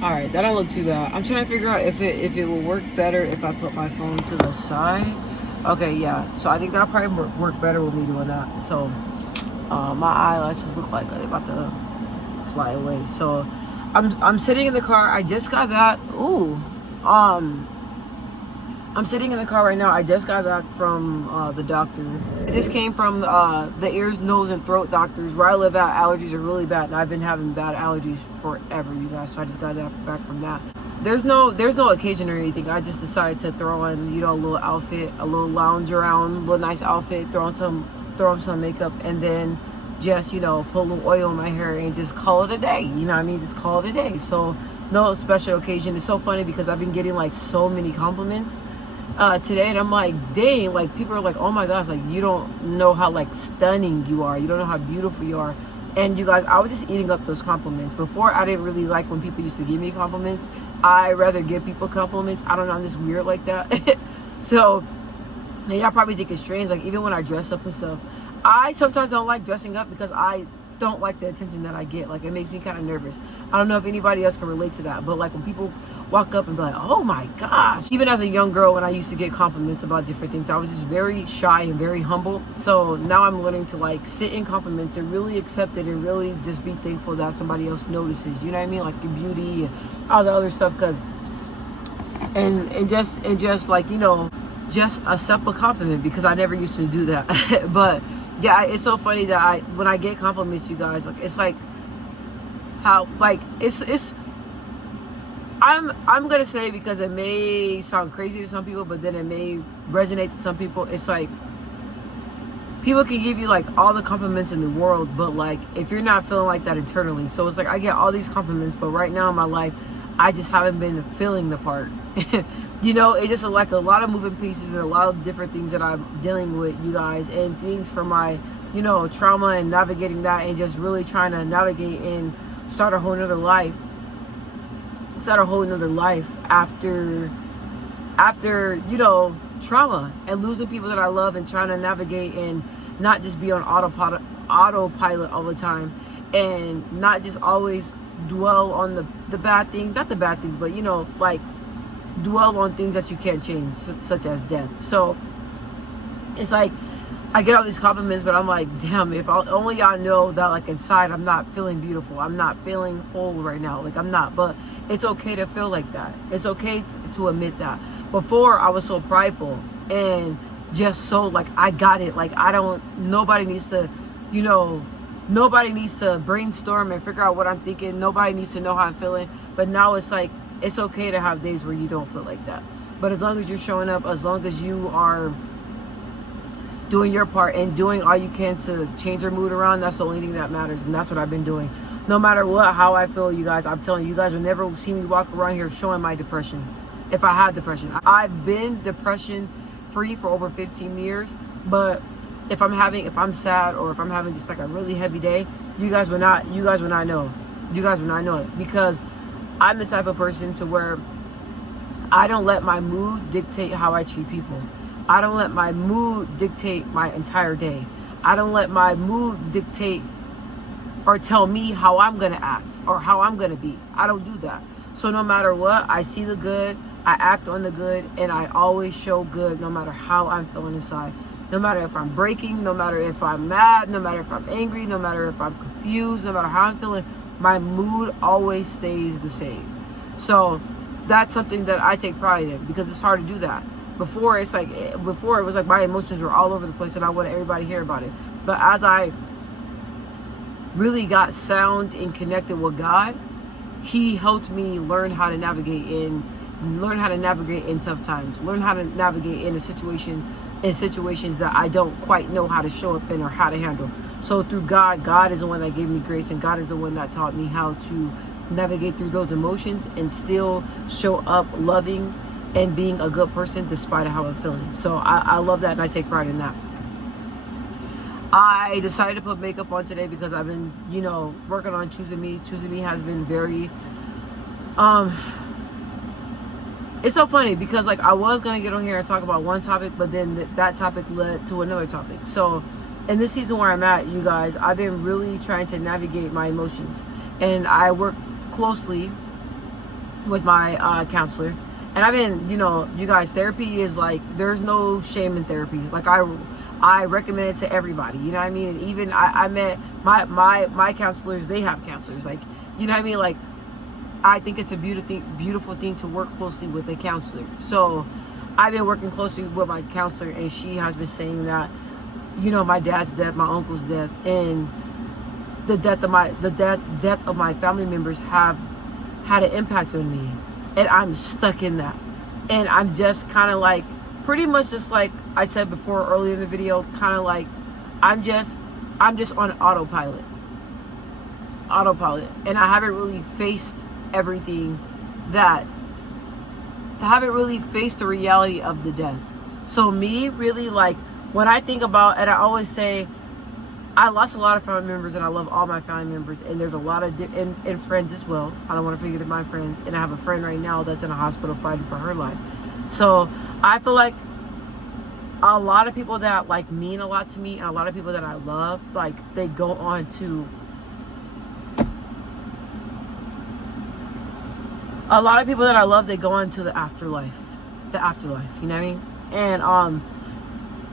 All right, that don't look too bad. I'm trying to figure out if it will work better if I put my phone to the side. Okay, yeah. So I think that'll probably work better with me doing that. So my eyelashes look like they're about to fly away. So I'm sitting in the car. I just got back. Ooh, I'm sitting in the car right now. I just got back from the doctor. I just came from the ears, nose, and throat doctors. Where I live at, allergies are really bad, and I've been having bad allergies forever, you guys. So I just got back from that. There's no occasion or anything. I just decided to throw on, a little outfit, a little lounge around, a little nice outfit, throw on some makeup, and then just, put a little oil in my hair and just call it a day. You know what I mean? Just call it a day. So no special occasion. It's so funny because I've been getting like so many compliments today, and I'm like, dang, like people are like, oh my gosh, like you don't know how like stunning you are, you don't know how beautiful you are. And you guys, I was just eating up those compliments. Before, I didn't really like when people used to give me compliments. I rather give people compliments. I don't know, I'm just weird like that. So y'all probably think it's strange, like even when I dress up and stuff, I sometimes don't like dressing up because I don't like the attention that I get. Like it makes me kind of nervous. I don't know if anybody else can relate to that, but like when people walk up and be like, oh my gosh. Even as a young girl, when I used to get compliments about different things, I was just very shy and very humble. So now I'm learning to like sit in compliments and really accept it and really just be thankful that somebody else notices, you know what I mean? Like your beauty and all the other stuff, cause and just like, just accept a compliment, because I never used to do that. But yeah, it's so funny that when I get compliments, you guys, like it's like how like it's I'm gonna say, because it may sound crazy to some people, but then it may resonate to some people. It's like people can give you like all the compliments in the world, but like if you're not feeling like that internally, so it's like I get all these compliments, but right now in my life I just haven't been feeling the part. It's just like a lot of moving pieces and a lot of different things that I'm dealing with, you guys, and things from my, trauma and navigating that, and just really trying to navigate and start a whole nother life. After trauma and losing people that I love, and trying to navigate and not just be on autopilot all the time, and not just always dwell on the bad things, not the bad things, but like dwell on things that you can't change, such as death. So it's like I get all these compliments, but I'm like, damn, if only y'all know that like inside I'm not feeling beautiful, I'm not feeling whole right now, like I'm not. But it's okay to feel like that. It's okay to admit that. Before, I was so prideful and just so like I got it, like nobody needs to brainstorm and figure out what I'm thinking. Nobody needs to know how I'm feeling. But now it's like, it's okay to have days where you don't feel like that. But as long as you're showing up, as long as you are doing your part and doing all you can to change your mood around, that's the only thing that matters. And that's what I've been doing. No matter how I feel, you guys, I'm telling you, you guys will never see me walk around here showing my depression. If I have depression, I've been depression free for over 15 years. But if I'm sad, or if I'm having just like a really heavy day, you guys will not know. You guys will not know it, because I'm the type of person to where I don't let my mood dictate how I treat people. I don't let my mood dictate my entire day. I don't let my mood dictate or tell me how I'm going to act or how I'm going to be. I don't do that. So no matter what, I see the good, I act on the good, and I always show good no matter how I'm feeling inside. No matter if I'm breaking, no matter if I'm mad, no matter if I'm angry, no matter if I'm confused, no matter how I'm feeling, my mood always stays the same. So that's something that I take pride in, because it's hard to do that. Before it was like my emotions were all over the place and I wanted everybody to hear about it. But as I really got sound and connected with God, He helped me learn how to navigate in tough times, learn how to navigate in situations that I don't quite know how to show up in or how to handle. So through God is the one that gave me grace, and God is the one that taught me how to navigate through those emotions and still show up loving and being a good person despite of how I'm feeling. So I love that, and I take pride in that. I decided to put makeup on today because I've been, working on choosing me. Choosing me has been very, it's so funny because like I was going to get on here and talk about one topic, but then that topic led to another topic. So in this season where I'm at, you guys, I've been really trying to navigate my emotions, and I work closely with my counselor. And I've been, you guys, therapy is like, there's no shame in therapy. Like I recommend it to everybody, you know what I mean? And even I met my counselors, they have counselors, like, you know what I mean? Like, I think it's a beautiful thing to work closely with a counselor. So I've been working closely with my counselor, and she has been saying that, my dad's death, my uncle's death, and the death of my family members have had an impact on me. And I'm stuck in that. And I'm just kind of like, pretty much just like I said before earlier in the video, kind of like, I'm just on autopilot. And I haven't really faced everything that, I haven't really faced the reality of the death. So me, really, like, when I think about, and I always say, I lost a lot of family members, and I love all my family members, and there's a lot of and friends as well. I don't want to forget my friends, and I have a friend right now that's in a hospital fighting for her life. So I feel like a lot of people that like mean a lot to me, and a lot of people that I love, like, they go on to, a lot of people that I love, they go into the afterlife, you know what I mean? And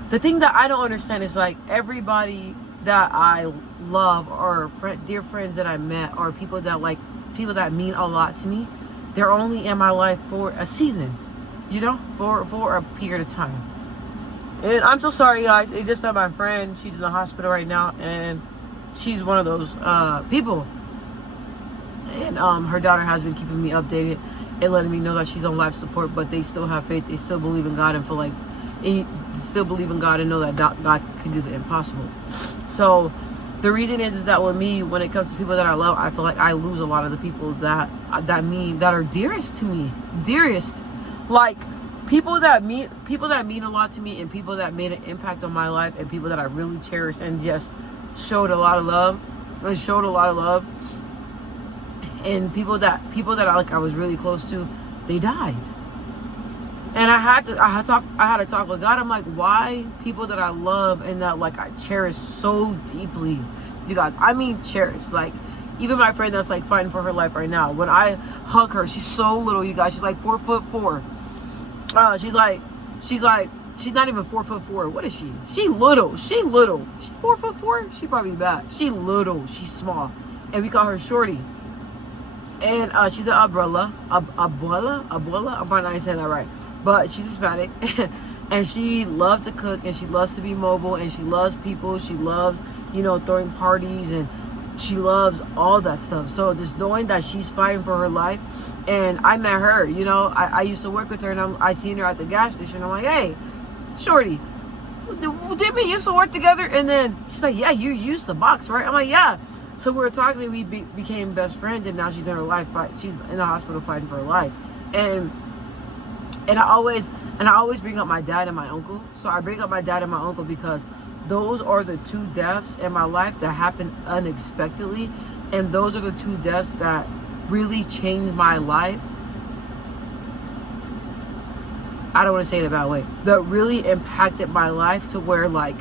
the thing that I don't understand is, like, everybody that I love, or dear friends that I met, or people that mean a lot to me, they're only in my life for a season, for a period of time. And I'm so sorry, guys. It's just that my friend, she's in the hospital right now, and she's one of those people. And her daughter has been keeping me updated and letting me know that she's on life support, but they still have faith. They still believe in God, and feel like still believe in God, and know that God can do the impossible. So the reason is that with me, when it comes to people that I love, I feel like I lose a lot of the people that are dearest to me. Like, people that mean a lot to me, and people that made an impact on my life, and people that I really cherished and just showed a lot of love. And people that I was really close to, they died. And I had to talk with God. I'm like, why people that I love and that, like, I cherish so deeply, you guys, I mean cherish, like, even my friend that's, like, fighting for her life right now, when I hug her, she's so little, you guys, she's like 4'4". She's not even 4'4". What is she? She little. She 4'4". She probably bad. She little. She's small, and we call her Shorty. And she's an abuela. I'm probably not saying that right, but she's Hispanic. And she loves to cook, and she loves to be mobile, and she loves people. She loves, throwing parties, and she loves all that stuff. So just knowing that she's fighting for her life, and I met her, I used to work with her, and I seen her at the gas station. I'm like, hey, Shorty, did we used to work together? And then she's like, yeah, you used to box, right? I'm like, yeah. So we were talking, and we became best friends, and now she's in her life. She's in the hospital fighting for her life. And I always bring up my dad and my uncle. So I bring up my dad and my uncle because those are the two deaths in my life that happened unexpectedly, and those are the two deaths that really changed my life. I don't want to say it in a bad way. That really impacted my life to where, like,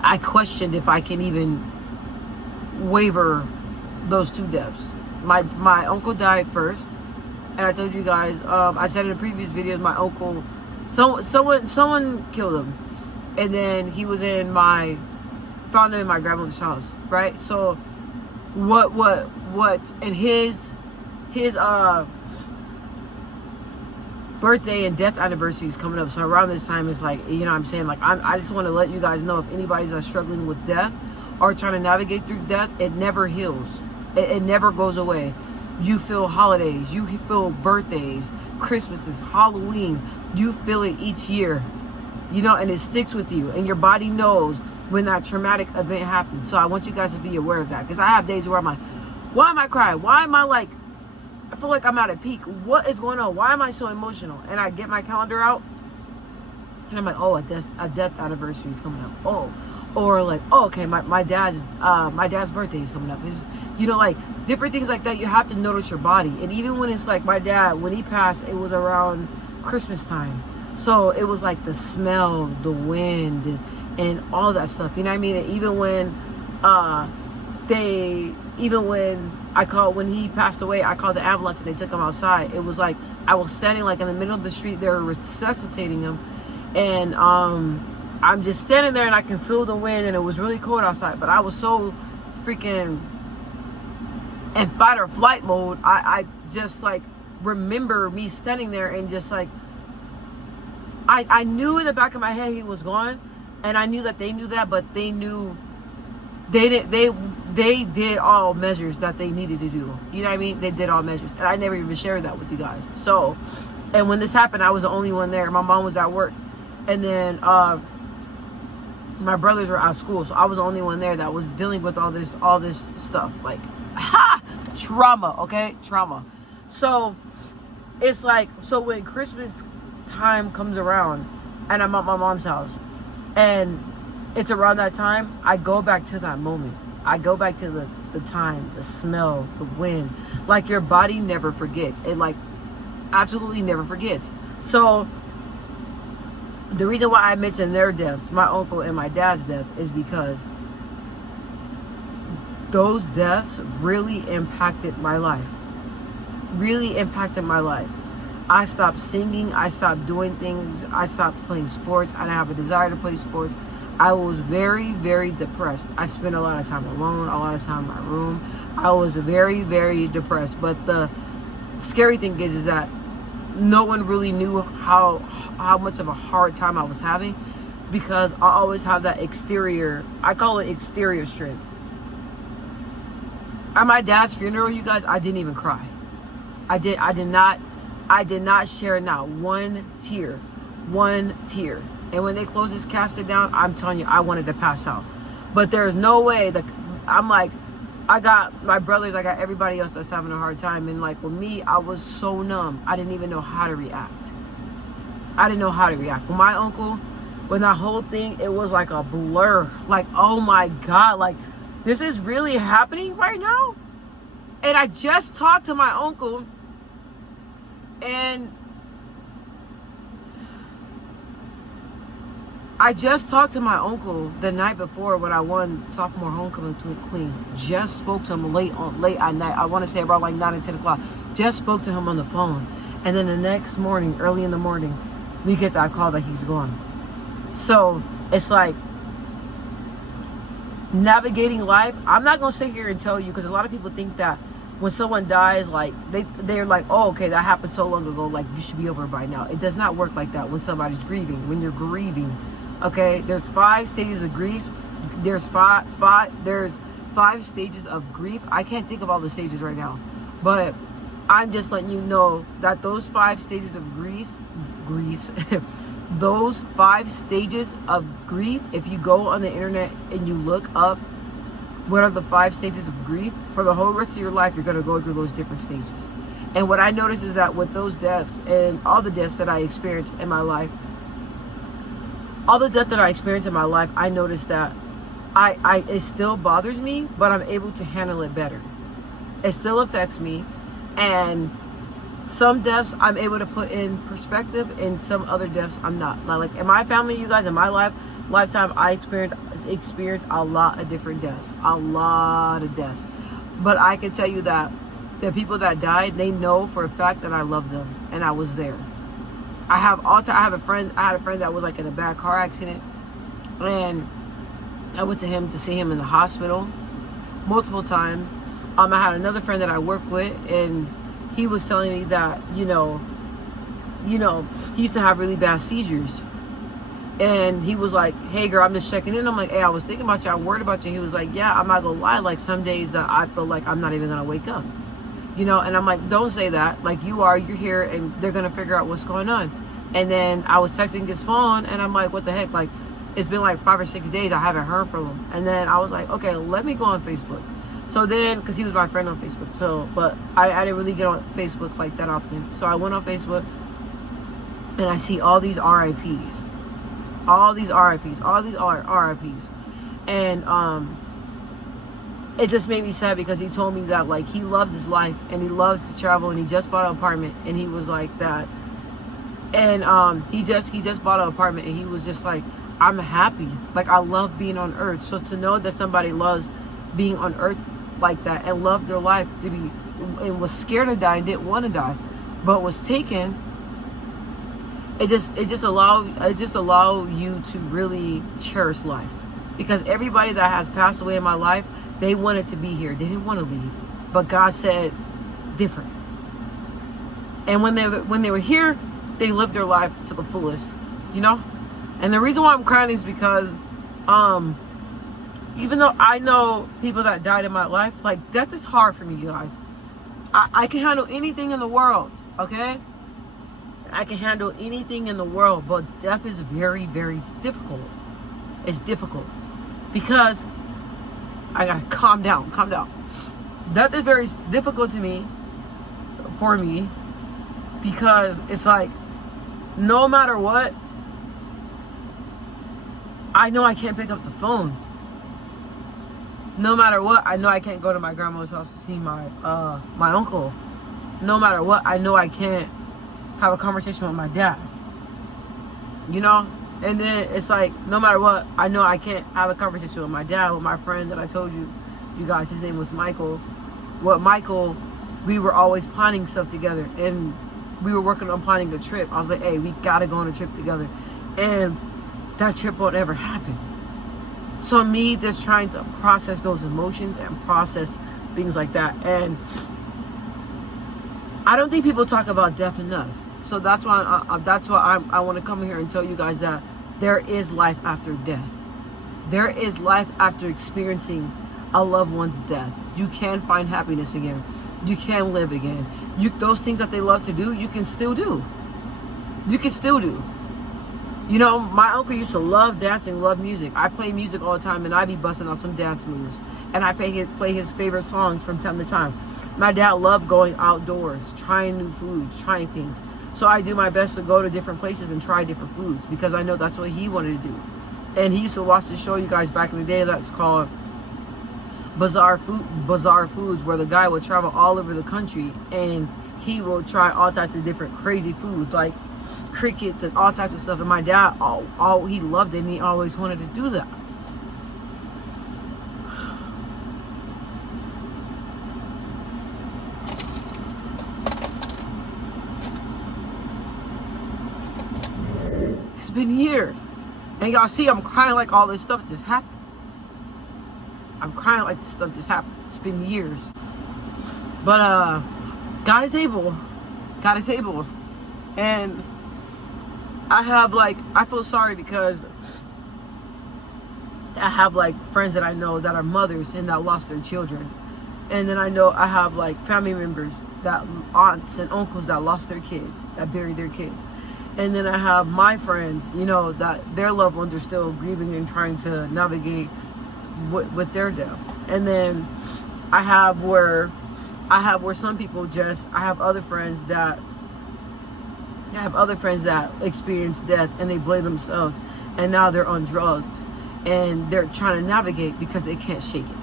I questioned if I can even waver those two deaths. My uncle died first, and I told you guys, I said in the previous videos, my uncle, someone killed him, and then he was found him in my grandmother's house, right? So and his birthday and death anniversary is coming up. So around this time, it's like, what I'm saying, like, I just want to let you guys know, if anybody's struggling with death or trying to navigate through death, it never heals. It never goes away. You feel holidays, you feel birthdays, Christmases, Halloween, you feel it each year, and it sticks with you, and your body knows when that traumatic event happened. So I want you guys to be aware of that, because I have days where I'm like, why am I crying? Why am I like, I feel like I'm at a peak. What is going on? Why am I so emotional? And I get my calendar out, and I'm like, oh, a death anniversary is coming up. Oh, or like, oh, okay, my dad's birthday is coming up. It's, like, different things like that. You have to notice your body. And even when it's like my dad, when he passed, it was around Christmas time. So it was like the smell, the wind, and all that stuff. You know what I mean? And even when I called, when he passed away, I called the ambulance and they took him outside. It was like I was standing like in the middle of the street. They were resuscitating him, and I'm just standing there and I can feel the wind, and it was really cold outside. But I was so freaking in fight or flight mode. I just like remember me standing there and just like I knew in the back of my head he was gone, and I knew that they knew that, but they knew they did all measures that they needed to do. You know what I mean? They did all measures, and I never even shared that with you guys. So, and when this happened, I was the only one there. My mom was at work, and then my brothers were at school, so I was the only one there that was dealing with all this stuff, like trauma. Okay, trauma. So it's like, so when Christmas time comes around and I'm at my mom's house and it's around that time, I go back to that moment. I go back to the time, the smell, the wind. Like, your body never forgets. It like absolutely never forgets. So the reason why I mentioned their deaths, my uncle and my dad's death, is because those deaths really impacted my life. Really impacted my life. I stopped singing. I stopped doing things. I stopped playing sports. I didn't have a desire to play sports. I was very, very depressed. I spent a lot of time alone, a lot of time in my room. I was very, very depressed. But the scary thing is that no one really knew how much of a hard time I was having, because I always have that exterior, I call it exterior strength. At my dad's funeral, you guys, I didn't even cry. I did not share not one tear. And when they closed this casket down, I'm telling you, I wanted to pass out. But there's no way that I'm like, I got my brothers, I got everybody else that's having a hard time. And like with me, I was so numb. I didn't even know how to react. With my uncle, when that whole thing, it was like a blur. Like, oh my God, like this is really happening right now? And I just talked to my uncle, and the night before when I won sophomore homecoming queen. Just spoke to him late at night. I want to say about like 9 and 10 o'clock. Just spoke to him on the phone. And then the next morning, early in the morning, we get that call that he's gone. So it's like navigating life. I'm not going to sit here and tell you, because a lot of people think that when someone dies, like they're like, oh, okay, that happened so long ago, like you should be over it by now. It does not work like that when somebody's grieving. When you're grieving, okay, there's 5 stages of grief. There's five stages of grief. I can't think of all the stages right now, but I'm just letting you know that those 5 stages of those 5 stages of grief, if you go on the internet and you look up what are the 5 stages of grief, for the whole rest of your life, you're going to go through those different stages. And what I noticed is that with those deaths and all the deaths that I experienced in my life, I noticed that it still bothers me, but I'm able to handle it better. It still affects me, and some deaths I'm able to put in perspective, and some other deaths I'm not. Like in my family, you guys, in my lifetime, I experienced a lot of different deaths. But I can tell you that the people that died, they know for a fact that I love them and I was there. I had a friend that was like in a bad car accident, and I went to him to see him in the hospital multiple times. I had another friend that I work with, and he was telling me that, you know, he used to have really bad seizures. And he was like, hey girl, I'm just checking in. I'm like, hey, I was thinking about you. I'm worried about you. He was like, yeah, I'm not gonna lie. Like some days that I feel like I'm not even gonna wake up, and I'm like, don't say that. Like you're here, and they're gonna figure out what's going on. And then I was texting his phone, and I'm like, what the heck? Like it's been like 5 or 6 days. I haven't heard from him. And then I was like, okay, let me go on Facebook. So then, because he was my friend on Facebook. So, but I didn't really get on Facebook like that often. So I went on Facebook, and I see all these RIPs. And it just made me sad, because he told me that like he loved his life and he loved to travel, and he just bought an apartment, and he was like that. And he just bought an apartment, and he was just like, I'm happy. Like I love being on earth. So to know that somebody loves being on earth like that and loved their life to be, and was scared to die and didn't want to die, but was taken, it just allow you to really cherish life. Because everybody that has passed away in my life, they wanted to be here. They didn't want to leave. But God said different. And when they were here, they lived their life to the fullest, you know? And the reason why I'm crying is because even though I know people that died in my life, like, death is hard for me, you guys. I can handle anything in the world, okay? I can handle anything in the world, but death is very, very difficult. It's difficult. Because I gotta calm down. Death is very difficult for me, because it's like, no matter what, I know I can't pick up the phone. No matter what, I know I can't go to my grandma's house to see my uncle. No matter what, I know I can't have a conversation with my dad. You know? And then it's like, no matter what, I know I can't have a conversation with my dad, with my friend that I told you guys, his name was Michael. Michael, we were always planning stuff together, and we were working on planning a trip. I was like, hey, we gotta go on a trip together. And that trip won't ever happen. So me just trying to process those emotions and process things like that. And I don't think people talk about death enough. So that's why I want to come here and tell you guys that there is life after death. There is life after experiencing a loved one's death. You can find happiness again. You can live again. Those things that they love to do, you can still do. You know, my uncle used to love dancing, love music. I play music all the time, and I be busting out some dance moves. And I play his favorite songs from time to time. My dad loved going outdoors, trying new foods, trying things. So I do my best to go to different places and try different foods, because I know that's what he wanted to do. And he used to watch this show, you guys, back in the day, that's called Bizarre Foods, where the guy would travel all over the country and he will try all types of different crazy foods, like crickets and all types of stuff. And my dad, he loved it, and he always wanted to do that. It's been years, and y'all see I'm crying like all this stuff just happened. I'm crying like this stuff just happened. It's been years, but God is able. And I feel sorry, because I have friends that I know that are mothers and that lost their children. And then I know I have family members, that aunts and uncles that lost their kids, that buried their kids. And then I have my friends, you know, that their loved ones are still grieving and trying to navigate with their death. And then I have where some people I have other friends that experience death, and they blame themselves, and now they're on drugs, and they're trying to navigate because they can't shake it.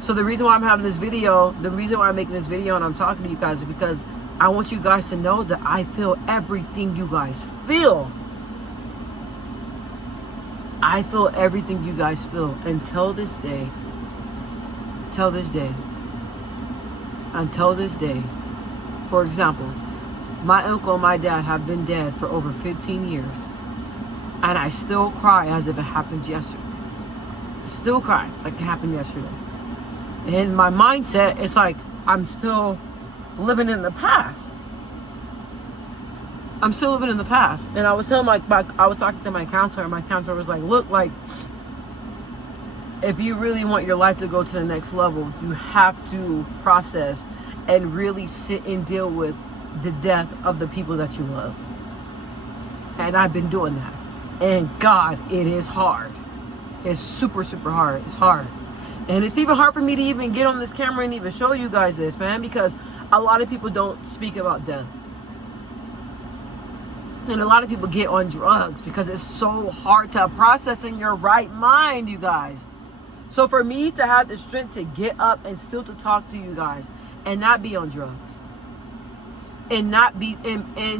So the reason why I'm having this video, the reason why I'm making this video and I'm talking to you guys, is because I want you guys to know that I feel everything you guys feel. I feel everything you guys feel until this day. For example, my uncle and my dad have been dead for over 15 years. And I still cry as if it happened yesterday. I still cry like it happened yesterday. And my mindset, it's like I'm still living in the past. And I was telling I was talking to my counselor, and my counselor was like, look, if you really want your life to go to the next level, you have to process and really sit and deal with the death of the people that you love. And I've been doing that. And God, it is hard. It's super, super hard. It's hard. And it's even hard for me to even get on this camera and even show you guys this, man, because a lot of people don't speak about death. And a lot of people get on drugs because it's so hard to process in your right mind, you guys. So for me to have the strength to get up and still to talk to you guys and not be on drugs, and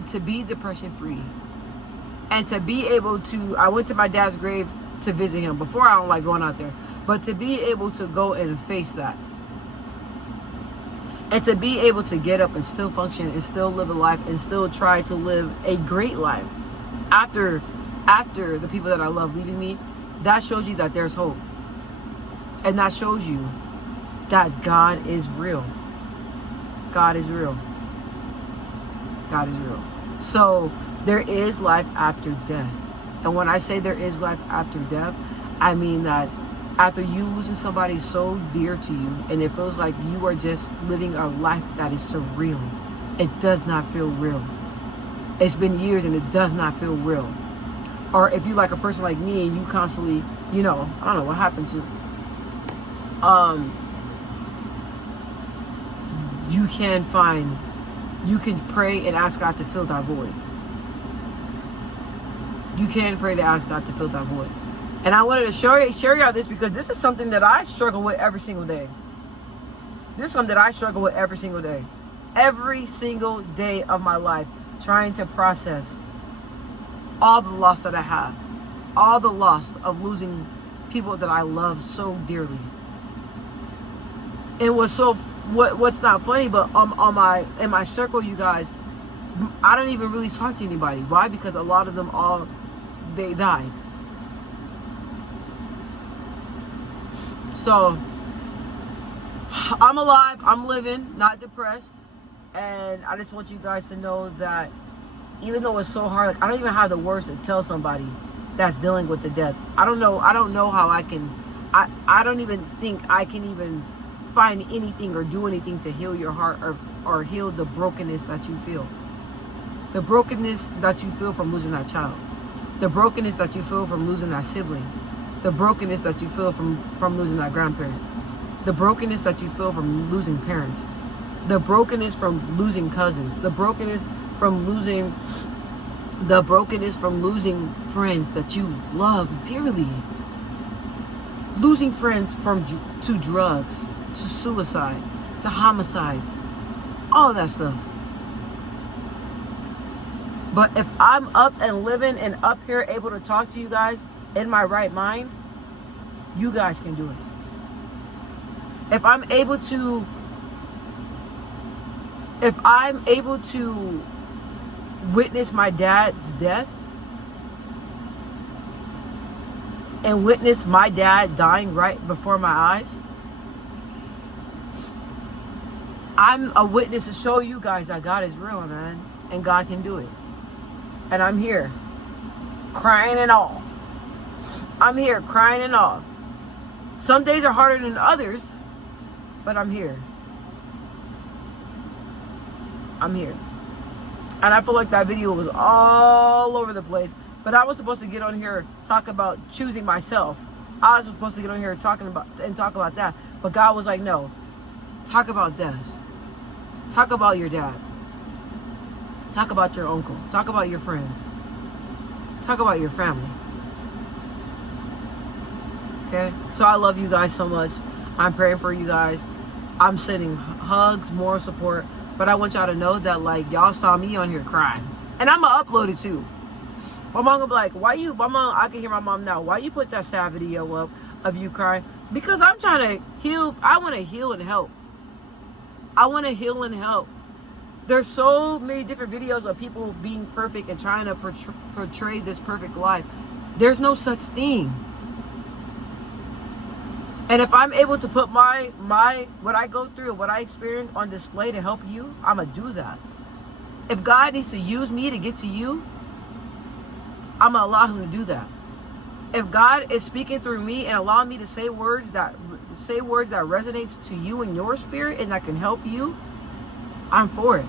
to be depression free, and to be able to, I went to my dad's grave to visit him. Before, I don't like going out there, but to be able to go and face that And to be able to get up and still function and still live a life and still try to live a great life after the people that I love leaving me, that shows you that there's hope. And that shows you that God is real. God is real. God is real. So there is life after death. And when I say there is life after death, I mean that after you losing somebody so dear to you, and it feels like you are just living a life that is surreal. It does not feel real. It's been years and it does not feel real. Or if you like a person like me and you constantly, I don't know what happened to, you can pray and ask God to fill that void. You can pray to ask God to fill that void. And I wanted to share y'all this because this is something that I struggle with every single day. This is something that I struggle with every single day. Every single day of my life, trying to process all the loss that I have. All the loss of losing people that I love so dearly. And what's not funny, but in my circle, you guys, I don't even really talk to anybody. Why? Because a lot of them they died. So I'm alive, I'm living, not depressed. And I just want you guys to know that even though it's so hard, like, I don't even have the words to tell somebody that's dealing with the death. I don't know how I can, I don't even think I can even find anything or do anything to heal your heart or heal the brokenness that you feel. The brokenness that you feel from losing that child. The brokenness that you feel from losing that sibling. The brokenness that you feel from losing that grandparent. The brokenness that you feel from losing parents. The brokenness from losing cousins. The brokenness from losing friends that you love dearly. Losing friends to drugs, to suicide, to homicides, all that stuff. But if I'm up and living and up here able to talk to you guys in my right mind, you guys can do it. If I'm able to witness my dad's death and witness my dad dying right before my eyes, I'm a witness to show you guys that God is real, man, and God can do it. And I'm here, crying and all. I'm here, crying and all. Some days are harder than others, but I'm here. I'm here. And I feel like that video was all over the place. But I was supposed to get on here talk about choosing myself. I was supposed to get on here talk about that. But God was like, no. Talk about death. Talk about your dad. Talk about your uncle. Talk about your friends. Talk about your family. Okay? So I love you guys so much. I'm praying for you guys. I'm sending hugs, moral support. But I want y'all to know that, like, y'all saw me on here crying. And I'm going to upload it too. My mom will be like, I can hear my mom now. Why you put that sad video up of you crying? Because I'm trying to heal. I want to heal and help. I want to heal and help. There's so many different videos of people being perfect and trying to portray this perfect life. There's no such thing. And if I'm able to put my what I go through and what I experience on display to help you, I'm going to do that. If God needs to use me to get to you, I'm going to allow him to do that. If God is speaking through me and allowing me to say words that resonates to you in your spirit and that can help you, I'm for it.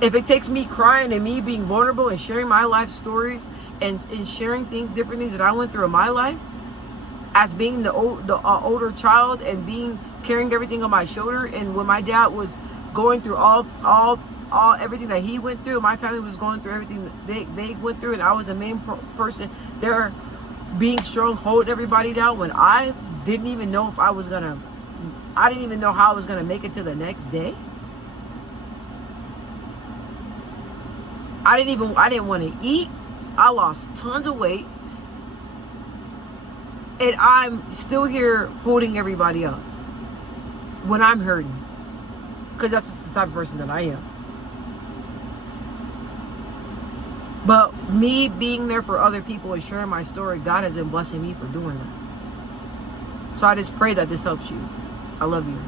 If it takes me crying and me being vulnerable and sharing my life stories and sharing different things that I went through in my life, as being the older child and carrying everything on my shoulder, and when my dad was going through all everything that he went through, my family was going through everything that they went through, and I was the main person there being strong, holding everybody down when I didn't even know how I was gonna make it to the next day. I didn't want to eat. I lost tons of weight. And I'm still here holding everybody up when I'm hurting. because that's just the type of person that I am. But me being there for other people and sharing my story, God has been blessing me for doing that. So I just pray that this helps you. I love you.